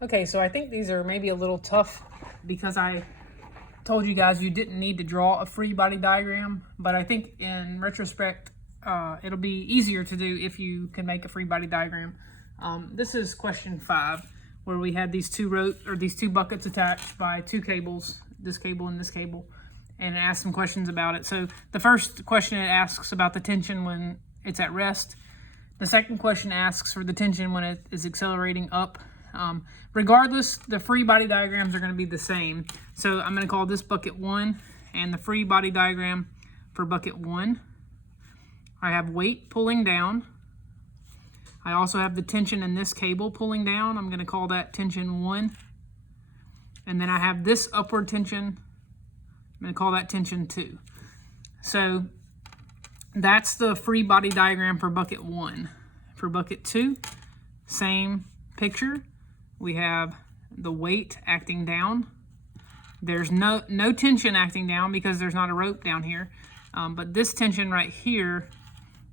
Okay, so I think these are maybe a little tough because I told you guys you didn't need to draw a free body diagram, but I think in retrospect, it'll be easier to do if you can make a free body diagram. This is question 5, where we had these two buckets attached by two cables, this cable and this cable, and it asks some questions about it. So the first question, it asks about the tension when it's at rest. The second question asks for the tension when it is accelerating up. Regardless, the free body diagrams are going to be the same. So I'm going to call this bucket 1 and the free body diagram for bucket 1. I have weight pulling down. I also have the tension in this cable pulling down. I'm going to call that tension 1. And then I have this upward tension. I'm going to call that tension 2. So that's the free body diagram for bucket 1. For bucket 2, same picture. We have the weight acting down. There's no tension acting down because there's not a rope down here. But this tension right here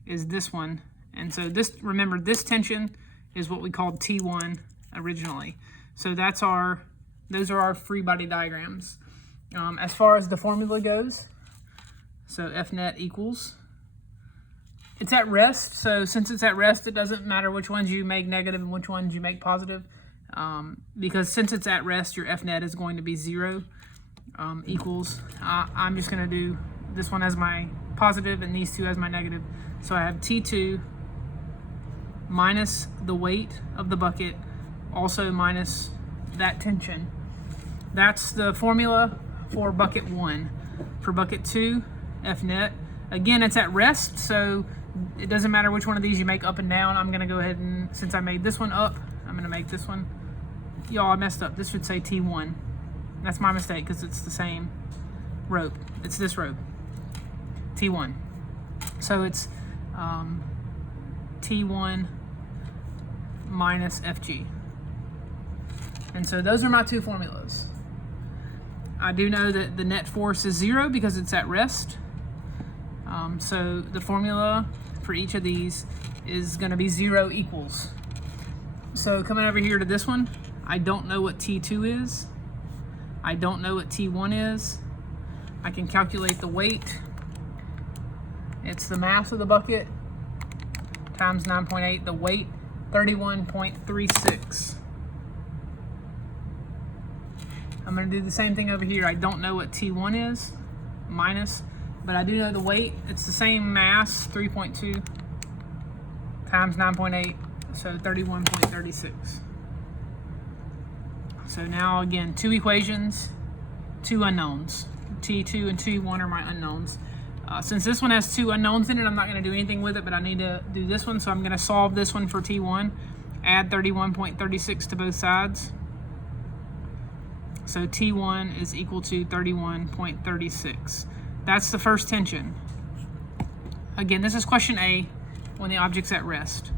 is this one. And so remember, this tension is what we called T1 originally. So those are our free body diagrams. As far as the formula goes, so F net equals, it's at rest. So since it's at rest, it doesn't matter which ones you make negative and which ones you make positive. Because since it's at rest, your F net is going to be 0, equals, I'm just going to do this one as my positive and these two as my negative. So I have T2 minus the weight of the bucket, also minus that tension. That's the formula for bucket 1. For bucket 2, F net, again, it's at rest, so it doesn't matter which one of these you make up and down. I'm going to go ahead and, since I made this one up, I'm going to make this one. Y'all, I messed up. This should say T1. That's my mistake because it's the same rope. It's this rope, T1. So it's T1 minus FG. And so those are my two formulas. I do know that the net force is 0 because it's at rest. So the formula for each of these is going to be 0 equals. So coming over here to this one, I don't know what T2 is. I don't know what T1 is. I can calculate the weight. It's the mass of the bucket times 9.8. The weight, 31.36. I'm going to do the same thing over here. I don't know what T1 is, minus, but I do know the weight. It's the same mass, 3.2 times 9.8, so 31.36. So now again, two equations, two unknowns. T2 and T1 are my unknowns. Since this one has two unknowns in it, I'm not going to do anything with it, but I need to do this one. So I'm going to solve this one for T1, add 31.36 to both sides. So T1 is equal to 31.36. That's the first tension. Again, this is question A when the object's at rest.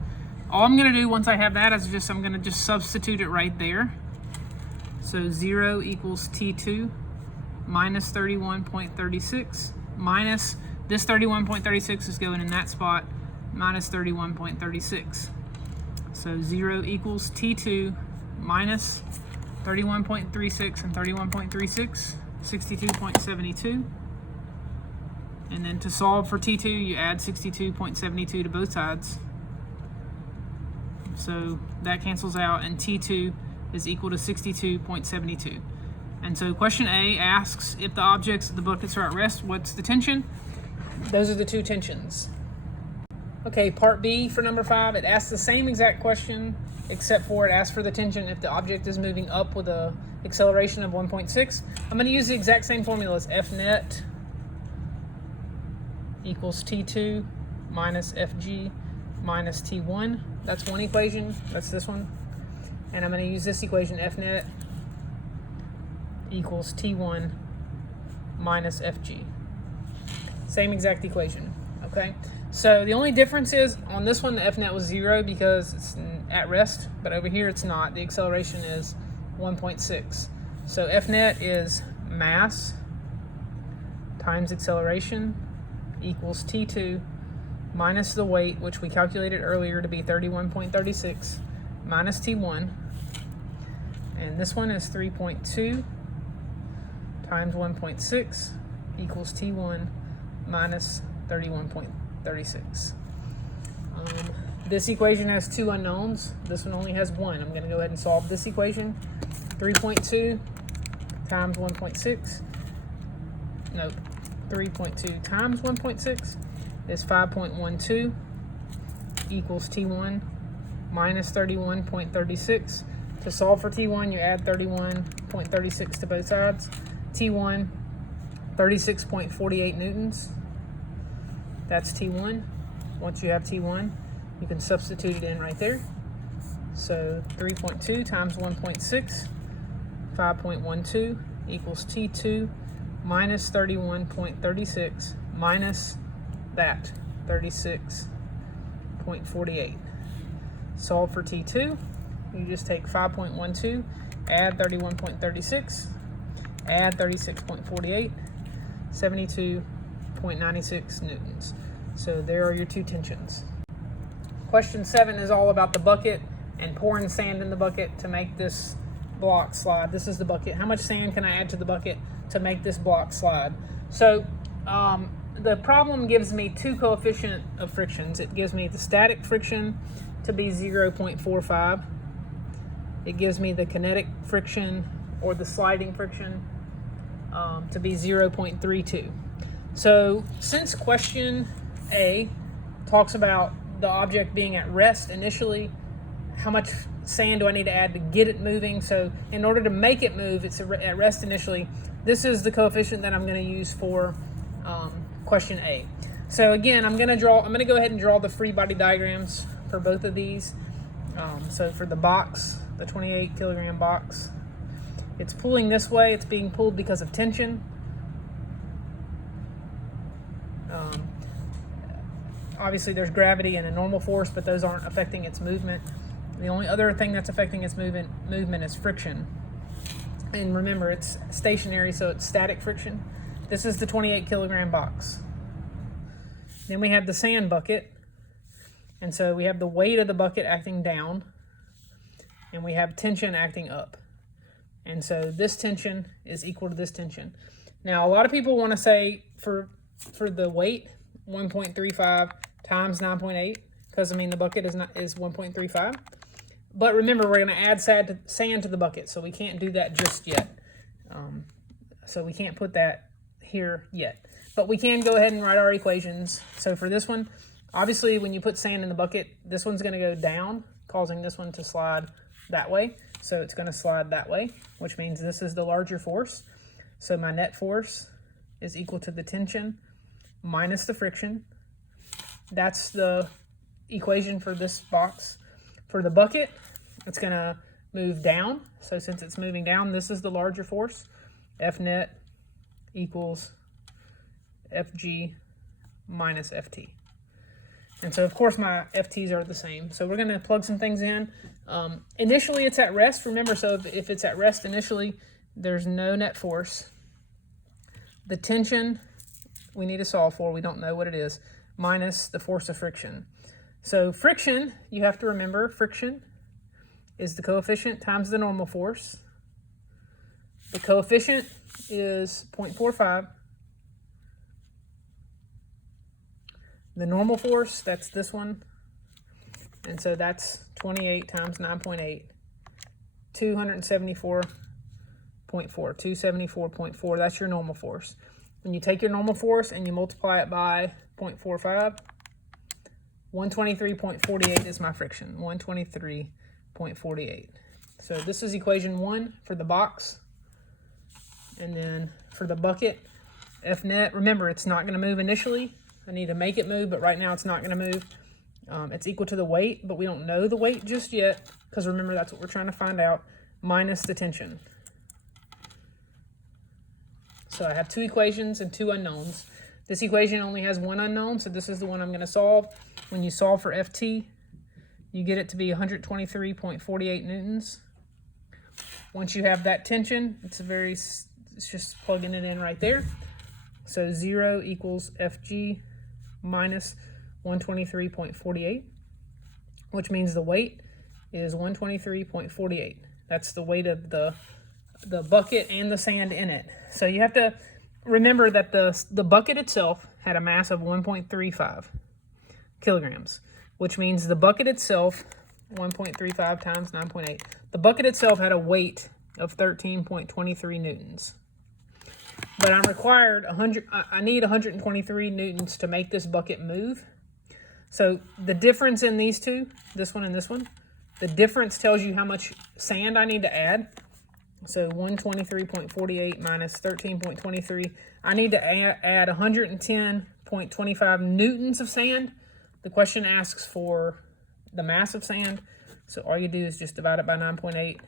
All I'm going to do once I have that is I'm going to just substitute it right there. So 0 equals T2 minus 31.36 minus this 31.36 is going in that spot, minus 31.36. So 0 equals T2 minus 31.36 and 31.36, 62.72. And then to solve for T2, you add 62.72 to both sides. So that cancels out, and T2 is equal to 62.72. And so question A asks, if the objects, the buckets, are at rest, what's the tension? Those are the two tensions. Okay, part B for number 5, it asks the same exact question, except for it asks for the tension if the object is moving up with a acceleration of 1.6. I'm going to use the exact same formula as F net equals T2 minus FG minus T1. That's one equation. That's this one. And I'm going to use this equation, F net equals T1 minus FG. Same exact equation, okay? So the only difference is on this one, the F net was 0 because it's at rest, but over here it's not. The acceleration is 1.6. So F net is mass times acceleration equals T2 minus the weight, which we calculated earlier to be 31.36, minus T1. And this one is 3.2 times 1.6 equals T1 minus 31.36. This equation has two unknowns. This one only has one. I'm going to go ahead and solve this equation. 3.2 times 1.6. Nope. 3.2 times 1.6 is 5.12 equals T1 minus 31.36. To solve for T1, you add 31.36 to both sides. T1, 36.48 newtons. That's T1. Once you have T1, you can substitute it in right there. So 3.2 times 1.6, 5.12 equals T2 minus 31.36 minus that, 36.48. Solve for T2. You just take 5.12, add 31.36, add 36.48, 72.96 newtons. So there are your two tensions. Question 7 is all about the bucket and pouring sand in the bucket to make this block slide. This is the bucket. How much sand can I add to the bucket to make this block slide? So the problem gives me two coefficient of frictions. It gives me the static friction to be 0.45. It gives me the kinetic friction or the sliding friction to be 0.32. So since question A talks about the object being at rest initially, how much sand do I need to add to get it moving? So in order to make it move, it's at rest initially. This is the coefficient that I'm going to use for question A. So again, I'm going to go ahead and draw the free body diagrams for both of these. So for the box, the 28 kilogram box, it's pulling this way. It's being pulled because of tension. Obviously there's gravity and a normal force, but those aren't affecting its movement. The only other thing that's affecting its movement is friction. And remember, it's stationary, so it's static friction. This is the 28 kilogram box. Then we have the sand bucket. And so we have the weight of the bucket acting down, and we have tension acting up. And so this tension is equal to this tension. Now, a lot of people want to say for the weight, 1.35 times 9.8, because I mean the bucket is 1.35. But remember, we're going to add sand to the bucket, so we can't do that just yet. So we can't put that here yet. But we can go ahead and write our equations. So for this one, obviously when you put sand in the bucket, this one's going to go down, causing this one to slide that way. So it's going to slide that way, which means this is the larger force. So my net force is equal to the tension minus the friction. That's the equation for this box. For the bucket, it's going to move down. So since it's moving down, this is the larger force. F net equals Fg minus Ft. And so, of course, my FTs are the same. So we're going to plug some things in. Initially, it's at rest. Remember, so if it's at rest initially, there's no net force. The tension we need to solve for, we don't know what it is, minus the force of friction. So friction, you have to remember, friction is the coefficient times the normal force. The coefficient is 0.45. The normal force, that's this one. And so that's 28 times 9.8, 274.4, 274.4. That's your normal force. When you take your normal force and you multiply it by 0.45, 123.48 is my friction, 123.48. So this is equation 1 for the box. And then for the bucket, F net, remember, it's not going to move initially. I need to make it move, but right now it's not going to move. It's equal to the weight, but we don't know the weight just yet, because remember, that's what we're trying to find out, minus the tension. So I have two equations and two unknowns. This equation only has one unknown, so this is the one I'm going to solve. When you solve for Ft, you get it to be 123.48 newtons. Once you have that tension, it's just plugging it in right there. So 0 equals Fg minus 123.48, which means the weight is 123.48. That's the weight of the bucket and the sand in it. So you have to remember that the bucket itself had a mass of 1.35 kilograms, which means the bucket itself, 1.35 times 9.8, the bucket itself had a weight of 13.23 newtons. But I'm required I need 123 newtons to make this bucket move. So the difference in these two, this one and this one, the difference tells you how much sand I need to add. So 123.48 minus 13.23. I need to add 110.25 newtons of sand. The question asks for the mass of sand. So all you do is just divide it by 9.8.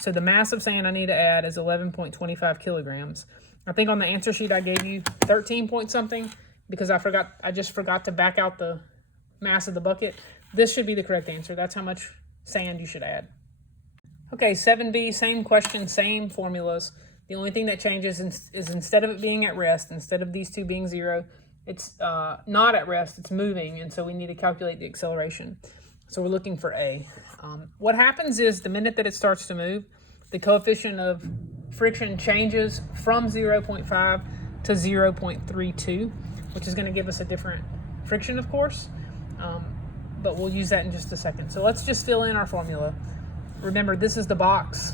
So the mass of sand I need to add is 11.25 kilograms. I think on the answer sheet I gave you 13 point something because I just forgot to back out the mass of the bucket. This should be the correct answer. That's how much sand you should add. Okay, 7B, same question, same formulas. The only thing that changes is instead of it being at rest, instead of these two being 0, it's not at rest, it's moving, and so we need to calculate the acceleration. So we're looking for A. What happens is the minute that it starts to move, the coefficient of friction changes from 0.5 to 0.32, which is going to give us a different friction, of course, but we'll use that in just a second. So let's just fill in our formula. Remember, this is the box.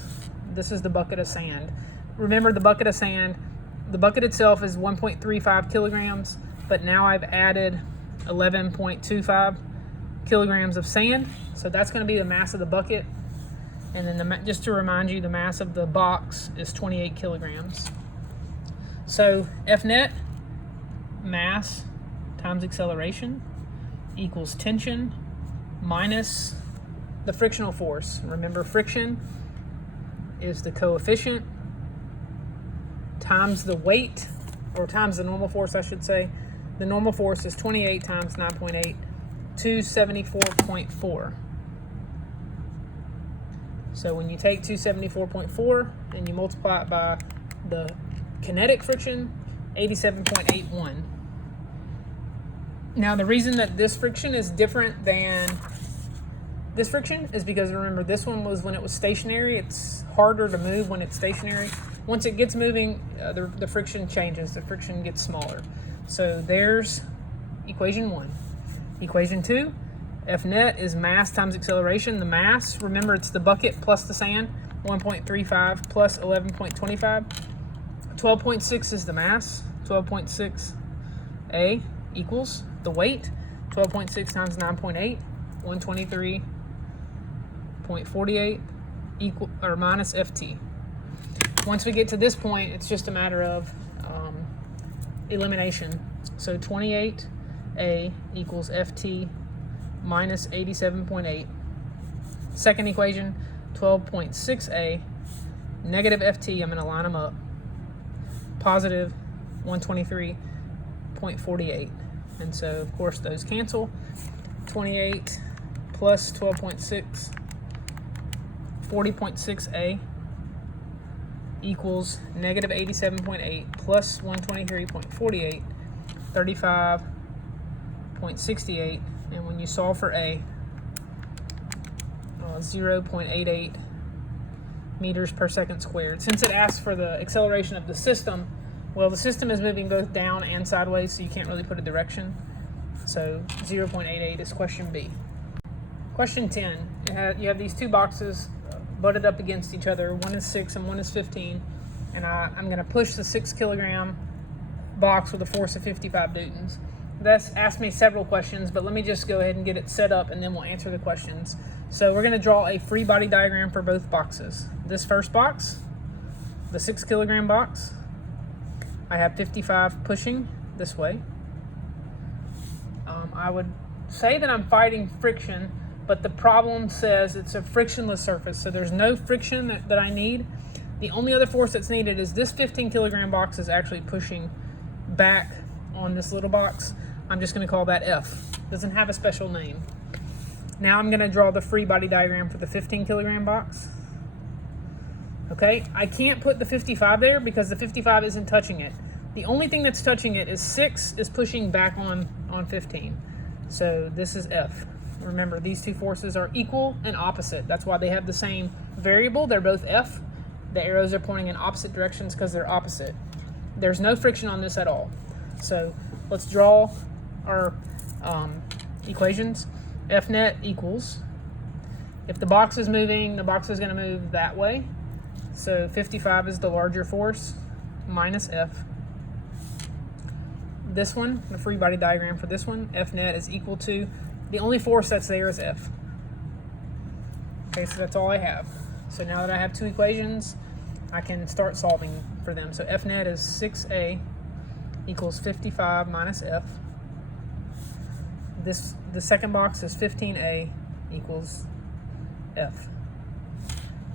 This is the bucket of sand. Remember the bucket of sand. The bucket itself is 1.35 kilograms, but now I've added 11.25 kilograms of sand. So that's going to be the mass of the bucket. And then just to remind you, the mass of the box is 28 kilograms. So F net, mass times acceleration, equals tension minus the frictional force. Remember, friction is the coefficient times the weight, or times the normal force, I should say. The normal force is 28 times 9.8, 274.4. So when you take 274.4 and you multiply it by the kinetic friction, 87.81. Now the reason that this friction is different than this friction is because, remember, this one was when it was stationary. It's harder to move when it's stationary. Once it gets moving, the friction changes. The friction gets smaller. So there's equation 1. Equation 2, F net is mass times acceleration. The mass, remember, it's the bucket plus the sand, 1.35 plus 11.25. 12.6 is the mass. 12.6 A equals the weight. 12.6 times 9.8, 123.48 equal or minus FT. Once we get to this point, it's just a matter of elimination. So 28A equals FT minus 87.8. Second equation, 12.6A, negative FT, I'm going to line them up, positive 123.48. And so, of course, those cancel. 28 plus 12.6, 40.6A equals negative 87.8 plus 123.48, 35.68. And when you solve for A, 0.88 meters per second squared. Since it asks for the acceleration of the system, well, the system is moving both down and sideways, so you can't really put a direction. So 0.88 is question B. Question 10, you have these two boxes butted up against each other. One is 6 and one is 15. And I'm going to push the 6 kilogram box with a force of 55 newtons. That's asked me several questions, but let me just go ahead and get it set up and then we'll answer the questions. So we're going to draw a free body diagram for both boxes. This first box, the 6 kilogram box, I have 55 pushing this way. I would say that I'm fighting friction, but the problem says it's a frictionless surface, so there's no friction that I need. The only other force that's needed is this 15 kilogram box is actually pushing back on this little box. I'm just going to call that F. Doesn't have a special name. Now I'm going to draw the free body diagram for the 15 kilogram box. Okay, I can't put the 55 there because the 55 isn't touching it. The only thing that's touching it is 6 is pushing back on 15. So this is F. Remember, these two forces are equal and opposite. That's why they have the same variable. They're both F. The arrows are pointing in opposite directions because they're opposite. There's no friction on this at all. So let's draw our equations. F net equals, if the box is moving, the box is going to move that way. So 55 is the larger force, minus F. This one, the free body diagram for this one, F net is equal to, the only force that's there is F. Okay, so that's all I have. So now that I have two equations, I can start solving for them. So F net is 6A equals 55 minus F. The second box is 15A equals F.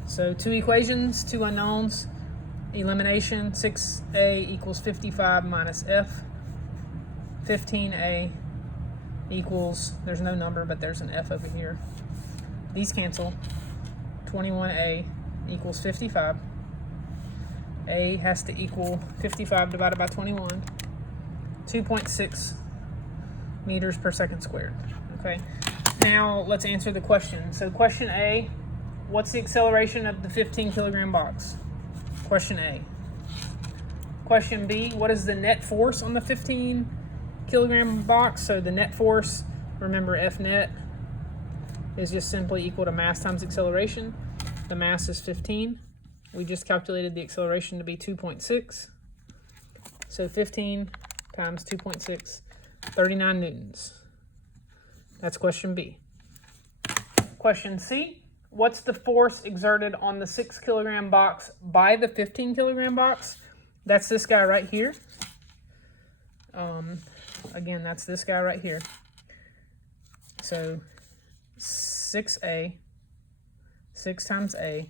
So two equations, two unknowns, elimination, 6A equals 55 minus F. 15A equals, there's no number, but there's an F over here. These cancel. 21A equals 55. A has to equal 55 divided by 21. 2.6 meters per second squared. Okay. Now let's answer the question. So question A, what's the acceleration of the 15 kilogram box? Question A. Question B, what is the net force on the 15 kilogram box? So the net force, remember F net is just simply equal to mass times acceleration. The mass is 15. We just calculated the acceleration to be 2.6. So 15 times 2.6, 39 newtons. That's question B. Question C, what's the force exerted on the 6 kilogram box by the 15 kilogram box? That's this guy right here. Again, that's this guy right here. So 6A, 6 times A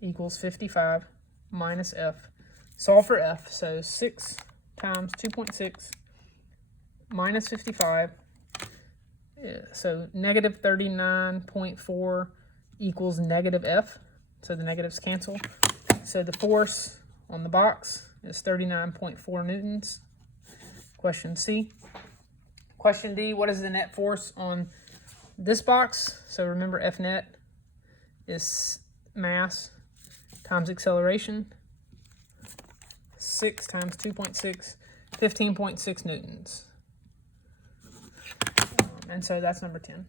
equals 55 minus F. Solve for F. So 6 times 2.6 minus 55. So negative 39.4 equals negative F. So the negatives cancel. So the force on the box is 39.4 newtons. Question C. Question D, what is the net force on this box? So remember F net is mass times acceleration. 6 times 2.6, 15.6 newtons. And so that's number 10.